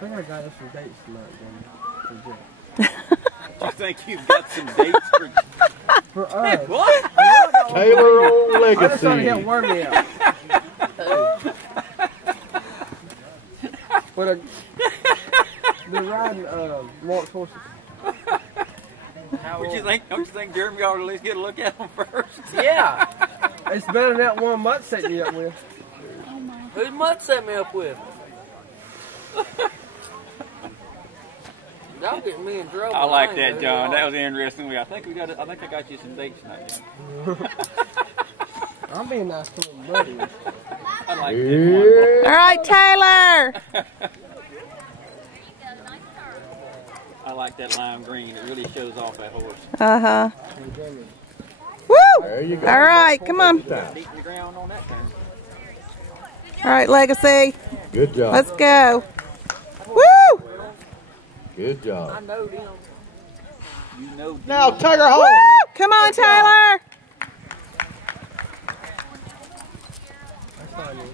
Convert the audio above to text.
think I got us some dates tonight, Jimmy. I think you've got some dates For us. What? Taylor on I just trying to Legacy. get Wormy out. But they're riding Lawrence horses. What you think? Don't you think Jeremy ought to at least get a look at them first? Yeah. It's better than that one Mutt set you up with. Who'd Mutt set me up with? Y'all getting me in trouble. I like that, John. That was interesting. I think I got you some dates tonight, John. I'm being nice to little buddy. I like that. All right, Taylor. I like that lime green. It really shows off that horse. Uh-huh. Woo! There you go. All right, come on. Beating the ground on that thing. All right, Legacy. Good job. Let's go. Woo! Good job. I know them. You know. Now take her home. Woo! Come on, Taylor. That's fine, man.